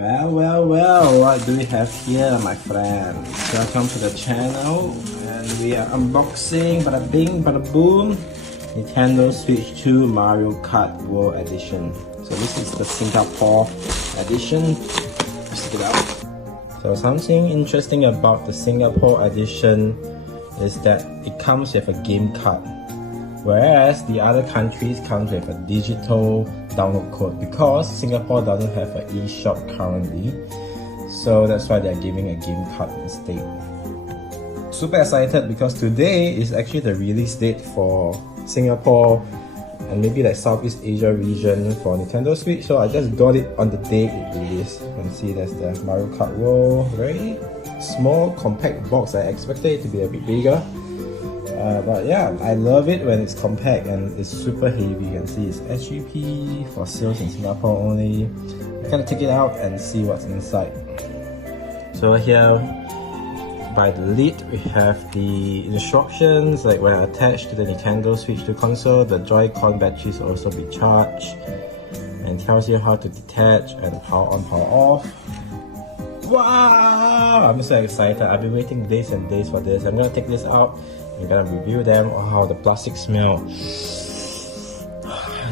Well, what do we have here, my friends? Welcome to the channel, and we are unboxing, bada bing, bada boom, Nintendo Switch 2 Mario Kart World Edition. So this is the Singapore edition. Let's check it out. So something interesting about the Singapore edition is that it comes with a game card, whereas the other countries comes with a digital download code, because Singapore doesn't have an eShop currently, so that's why they're giving a game card instead. Super excited because today is actually the release date for Singapore and maybe like Southeast Asia region for Nintendo Switch, so I just got it on the day it released. You can see there's the Mario Kart World, very small compact box. I expected it to be a bit bigger. But yeah, I love it when it's compact and it's super heavy. You can see it's SGP for sales in Singapore only. I'm gonna take it out and see what's inside. So here, by the lid, we have the instructions, like when attached to the Nintendo Switch 2 console, the Joy-Con batteries will also be charged, and tells you how to detach and power on, power off. Wow! I'm so excited. I've been waiting days and days for this. I'm gonna take this out. I'm gonna review them. Oh, the plastic smell.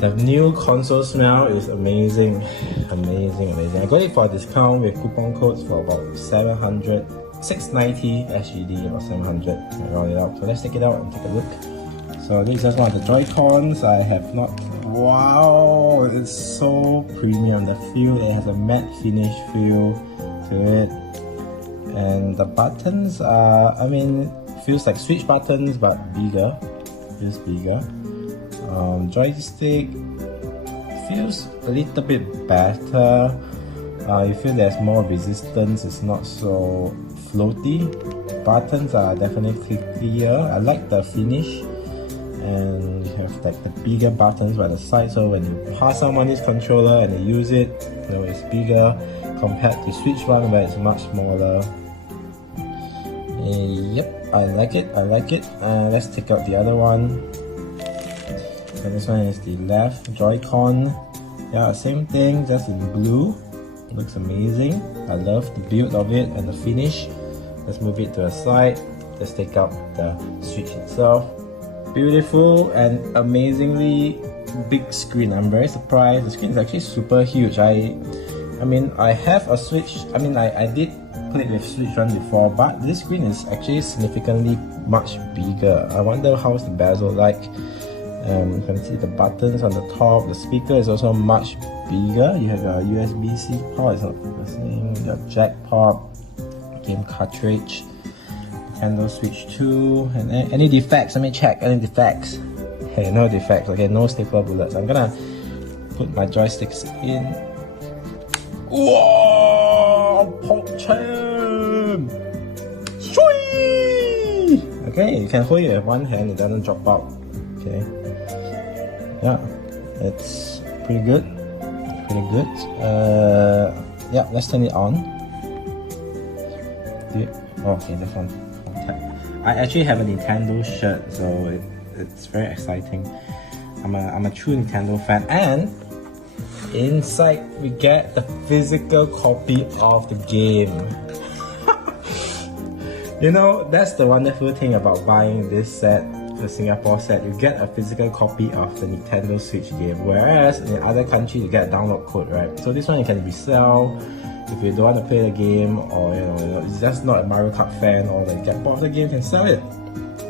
The new console smell is amazing. Amazing. I got it for a discount with coupon codes for about 690 SGD or 700. I round it out. So let's take it out and take a look. So this is just one of the Joy-Cons. I have not. Wow, it's so premium. The feel, it has a matte finish feel to it. And the buttons are, feels like Switch buttons but bigger. Feels bigger. Joystick feels a little bit better. You feel there's more resistance. It's not so floaty. Buttons are definitely clear. I like the finish, and you have like the bigger buttons by the side. So when you pass someone this controller and they use it, you know, it's bigger compared to Switch one where it's much smaller. Yep, I like it. Let's take out the other one. So this one is the left Joy-Con. Yeah, same thing, just in blue. Looks amazing. I love the build of it and the finish. Let's move it to the side. Let's take out the Switch itself. Beautiful and amazingly big screen. I'm very surprised. The screen is actually super huge. I have a Switch. I did play with Switch 1 before, but this screen is actually significantly much bigger. I wonder how's the bezel like. You can see the buttons on the top. The speaker is also much bigger. You have a USB-C port, it's not focusing. You have jack port, game cartridge, Nintendo Switch 2, and any defects. Let me check any defects. Hey, no defects. Okay, no stapler bullets. I'm gonna put my joysticks in. Whoa! Pop champ! Sweet! Okay, you can hold it with one hand. It doesn't drop out. Okay. Yeah, it's pretty good. Yeah, let's turn it on. Okay, this one. I actually have a Nintendo shirt, so it's very exciting. I'm a true Nintendo fan, and inside we get the physical copy of the game. You know, that's the wonderful thing about buying this set. The Singapore set, you get a physical copy of the Nintendo Switch game, whereas in other countries you get a download code, right? So this one you can resell if you don't want to play the game, or you know it's just not a Mario Kart fan, or like get bored of the game, you can sell it.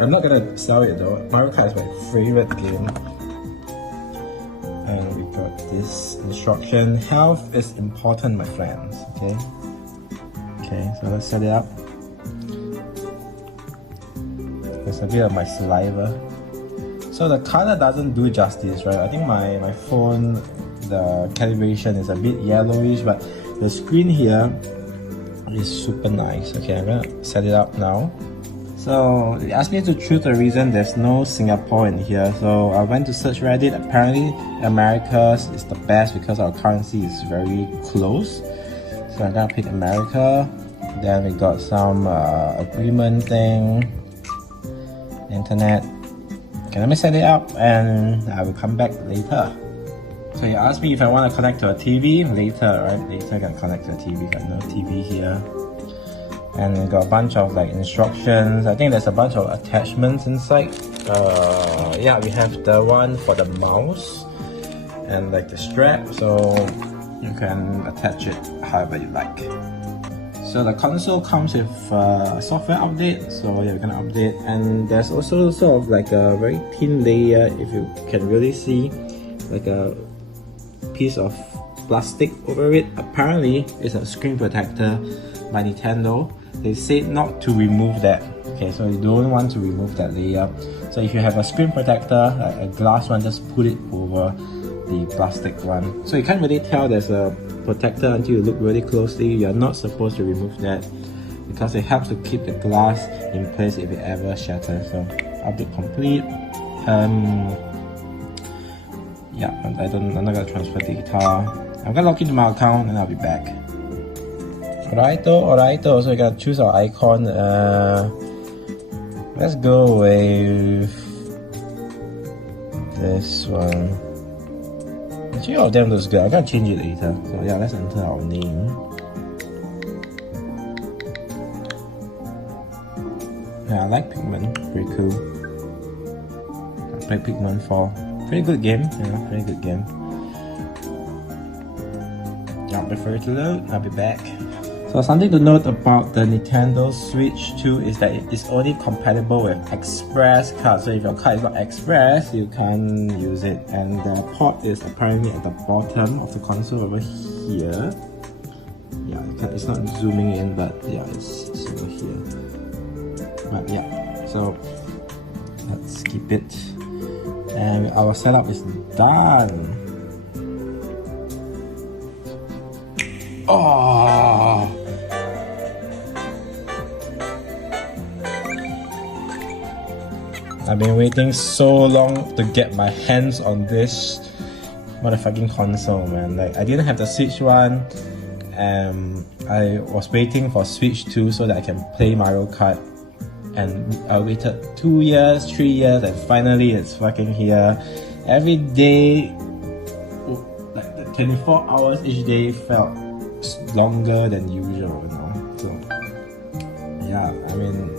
I'm not gonna sell it though. Mario Kart is my favorite game. And we got this instruction: health is important, my friends. Okay, so let's set it up. There's a bit of my saliva. So the color doesn't do justice, right? I think my phone, the calibration is a bit yellowish, but the screen here is super nice. Okay, I'm gonna set it up now. So they asked me to choose a reason. There's no Singapore in here, so I went to search Reddit. Apparently America is the best because our currency is very close. So I'm gonna pick America. Then we got some agreement thing. Internet. Okay, let me set it up and I will come back later. So you asked me if I want to connect to a TV later, right? Later I can connect to a TV. Got no TV here. And we got a bunch of like instructions. I think there's a bunch of attachments inside. Yeah, we have the one for the mouse and like the strap, so you can attach it however you like. So the console comes with a software update, so yeah, we're gonna update. And there's also sort of like a very thin layer, if you can really see, like a piece of plastic over it. Apparently it's a screen protector by Nintendo. They said not to remove that. Okay, so you don't want to remove that layer. So if you have a screen protector, a glass one, just put it over the plastic one. So you can't really tell there's a protector until you look really closely. You're not supposed to remove that because it helps to keep the glass in place if it ever shatters. So update complete. Yeah, I'm not gonna transfer data. I'm gonna log into my account and I'll be back. Alright, so we gotta choose our icon. Let's go with this one. Actually, all of them looks good. I'm gonna change it later. So yeah, let's enter our name. Yeah, I like Pikmin. Pretty cool. I played Pikmin 4. Pretty good game. Yeah, pretty good game. Yeah, before it to load, I'll be back. So something to note about the Nintendo Switch 2 is that it is only compatible with Express cards. So if your card is not Express, you can't use it. And the port is apparently at the bottom of the console over here. Yeah, it's not zooming in, but yeah, it's over here. But yeah, so let's keep it. And our setup is done. Oh! I've been waiting so long to get my hands on this motherfucking console, man. Like, I didn't have the Switch 1, and I was waiting for Switch 2 so that I can play Mario Kart. And I waited 2 years, 3 years, and finally it's fucking here. Every day, like the 24 hours each day felt longer than usual, you know. So yeah, I mean,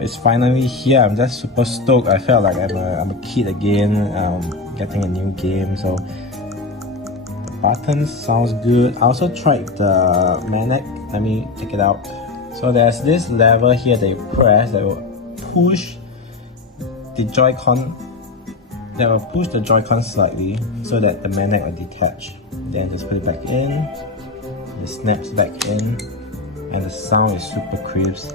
it's finally here. I'm just super stoked. I felt like I'm a kid again, getting a new game. So the buttons sounds good. I also tried the Manic. Let me check it out. So there's this lever here that you press that will push the Joy-Con. That will push the Joy-Con slightly so that the Manic will detach. Then just put it back in. It snaps back in, and the sound is super crisp.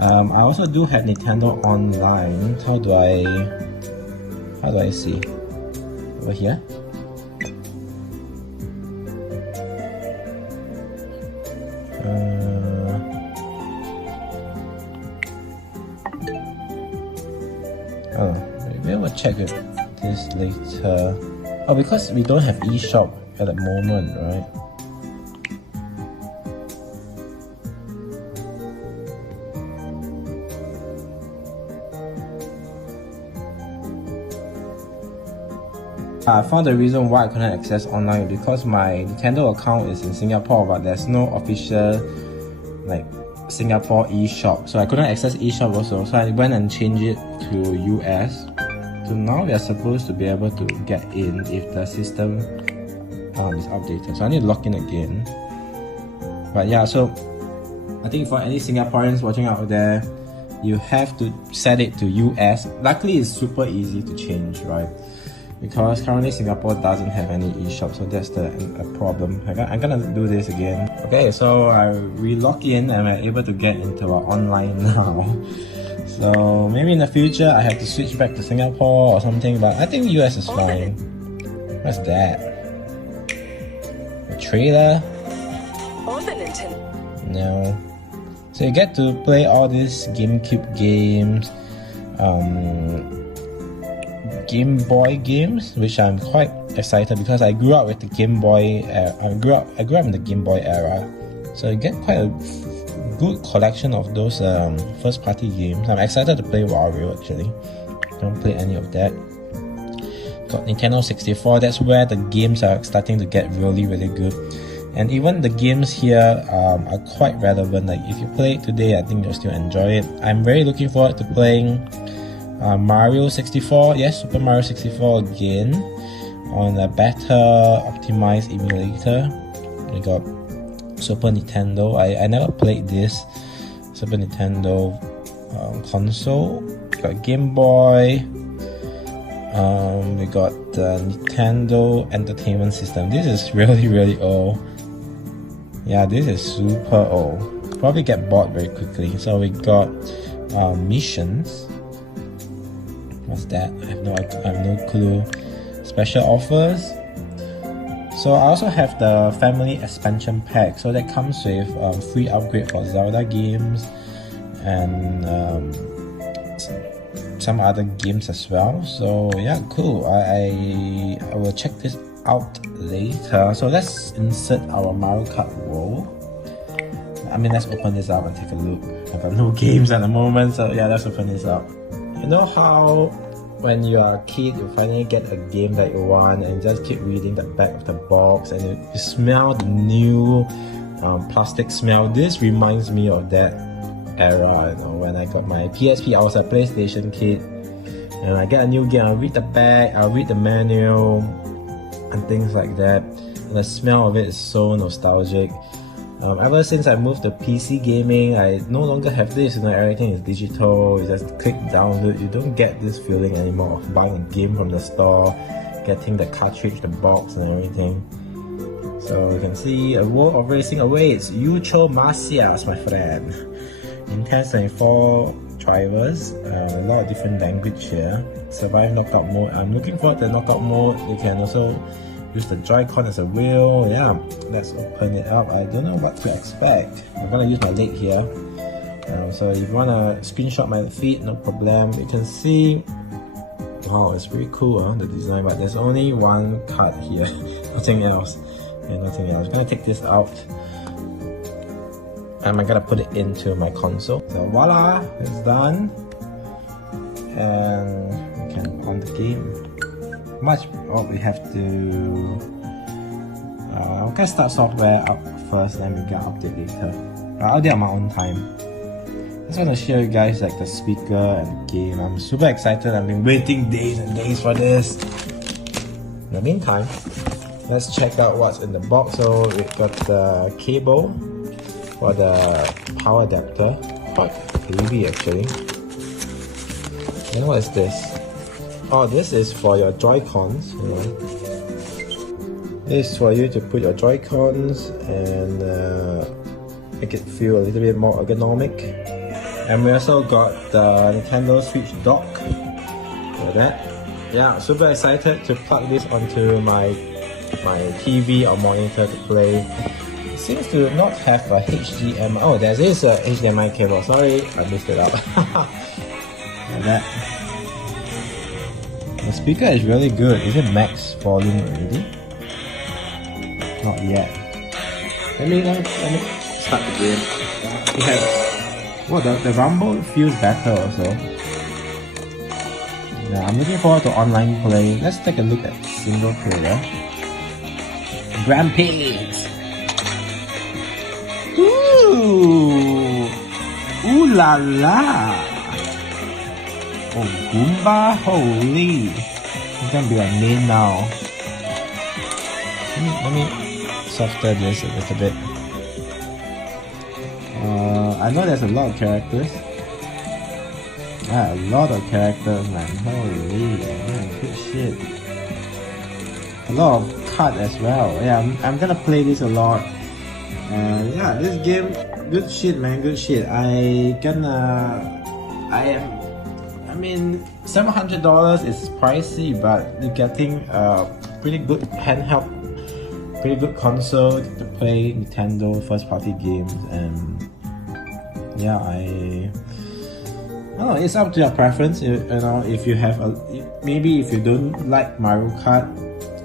I also do have Nintendo Online. How do I see? Over here? Oh, maybe I will check this later. Oh, because we don't have eShop at the moment, right? I found the reason why I couldn't access online because my Nintendo account is in Singapore, but there's no official like Singapore eShop, so I couldn't access eShop also. So I went and changed it to US. So now we are supposed to be able to get in if the system is updated. So I need to log in again. But yeah, so I think for any Singaporeans watching out there, you have to set it to US. Luckily, it's super easy to change, right? Because currently Singapore doesn't have any eShop, so that's a problem. I'm gonna do this again. Okay, so I re-log in and I'm able to get into our online now. So maybe in the future I have to switch back to Singapore or something, but I think US is fine. What's that? A trailer? On the Nintendo. No. So you get to play all these GameCube games, Game Boy games, which I'm quite excited because I grew up with the Game Boy. I grew up in the Game Boy era, so you get quite a good collection of those first-party games. I'm excited to play Wario. Actually, don't play any of that. got Nintendo 64. That's where the games are starting to get really good. And even the games here are quite relevant. Like if you play it today, I think you'll still enjoy it. I'm very looking forward to playing Mario 64. Yes, Super Mario 64 again on a better optimized emulator. We got Super Nintendo. I never played this Super Nintendo console. Got Game Boy. We got the Nintendo Entertainment System. This is really old. Yeah, this is super old. Probably get bored very quickly. So we got missions. What's that? I have no clue. Special offers. So I also have the family expansion pack. So that comes with free upgrade for Zelda games and some other games as well. So yeah, cool. I will check this out later. So let's insert our Mario Kart World. I mean, let's open this up and take a look. I've got no games at the moment, so yeah, let's open this up. You know how when you are a kid, you finally get a game that you want and just keep reading the back of the box and you smell the new plastic smell. This reminds me of that era, you know, when I got my PSP. I was a PlayStation kid and I get a new game, I read the back, I read the manual and things like that, and the smell of it is so nostalgic. Ever since I moved to PC gaming, I no longer have this, you know, everything is digital, you just click download, you don't get this feeling anymore of buying a game from the store, getting the cartridge, the box and everything. So you can see a world of racing awaits. Yucho Masias, my friend. Intense 24 drivers, a lot of different language here. Survive knockout mode. I'm looking forward to knockout mode. You can also use the Joy-Con as a wheel. Yeah, let's open it up. I don't know what to expect. I'm gonna use my leg here. So if you wanna screenshot my feet, no problem. You can see, wow, it's pretty cool, the design, but there's only one card here, nothing else. Yeah, nothing else. I'm gonna take this out and I'm gonna put it into my console. So voila, it's done. And we can on the game. We have to okay, start software up first, then we can update later. I'll do it on my own time. I just want to show you guys like the speaker and the game. I'm super excited. I've been waiting days and days for this. In the meantime, let's check out what's in the box. So we got the cable for the power adapter, quite heavy actually. And what is this? Oh, this is for your Joy-Cons. You know. This is for you to put your Joy-Cons and make it feel a little bit more ergonomic. And we also got the Nintendo Switch dock. Look at that. Yeah, super excited to plug this onto my TV or monitor to play. It seems to not have a HDMI. Oh, there is a HDMI cable. Sorry, I missed it out. Like that. The speaker is really good. Is it max volume already? Not yet. Let me start the game. It has, well, the rumble feels better also. Yeah, I'm looking forward to online play. Let's take a look at single player. Grand Pigs! Ooh! Ooh la la! Oh, Goomba, holy! I'm gonna be a main now. Let me softer this a little bit. I know there's a lot of characters. Yeah, a lot of characters, man. Holy, man, good shit. A lot of cards as well. Yeah, I'm gonna play this a lot. Yeah, this game, good shit, man, good shit. I mean, $700 is pricey, but you're getting a pretty good handheld, pretty good console to play Nintendo first-party games, and yeah, I don't know, it's up to your preference. You know, if you have maybe if you don't like Mario Kart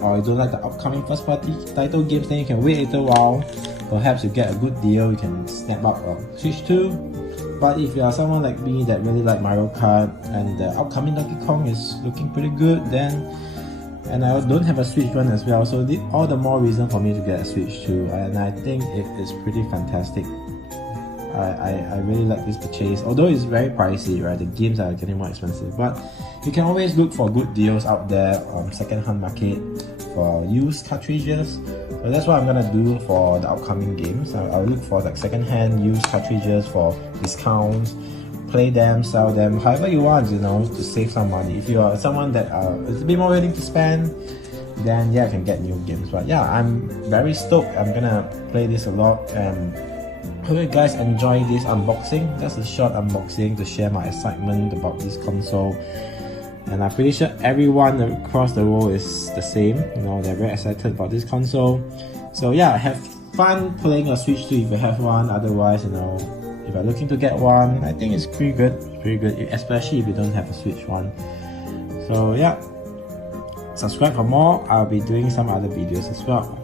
or you don't like the upcoming first-party title games, then you can wait a little while. Perhaps you get a good deal, you can snap up a Switch 2. But if you are someone like me that really like Mario Kart and the upcoming Donkey Kong is looking pretty good, then and I don't have a Switch one as well, so all the more reason for me to get a Switch 2, and I think it is pretty fantastic. I really like this purchase, although it's very pricey, right? The games are getting more expensive, but you can always look for good deals out there on second-hand market for used cartridges. So that's what I'm gonna do for the upcoming games. I'll look for like second-hand used cartridges for discounts, play them, sell them, however you want, you know, to save some money. If you are someone that is a bit more willing to spend, then yeah, you can get new games. But yeah, I'm very stoked. I'm gonna play this a lot, and hope you guys enjoy this unboxing. Just a short unboxing to share my excitement about this console. And I'm pretty sure everyone across the world is the same. You know, they're very excited about this console. So yeah, have fun playing a Switch 2 if you have one. Otherwise, you know, if you're looking to get one, I think it's pretty good. Pretty good, especially if you don't have a Switch one. So yeah, subscribe for more. I'll be doing some other videos as well.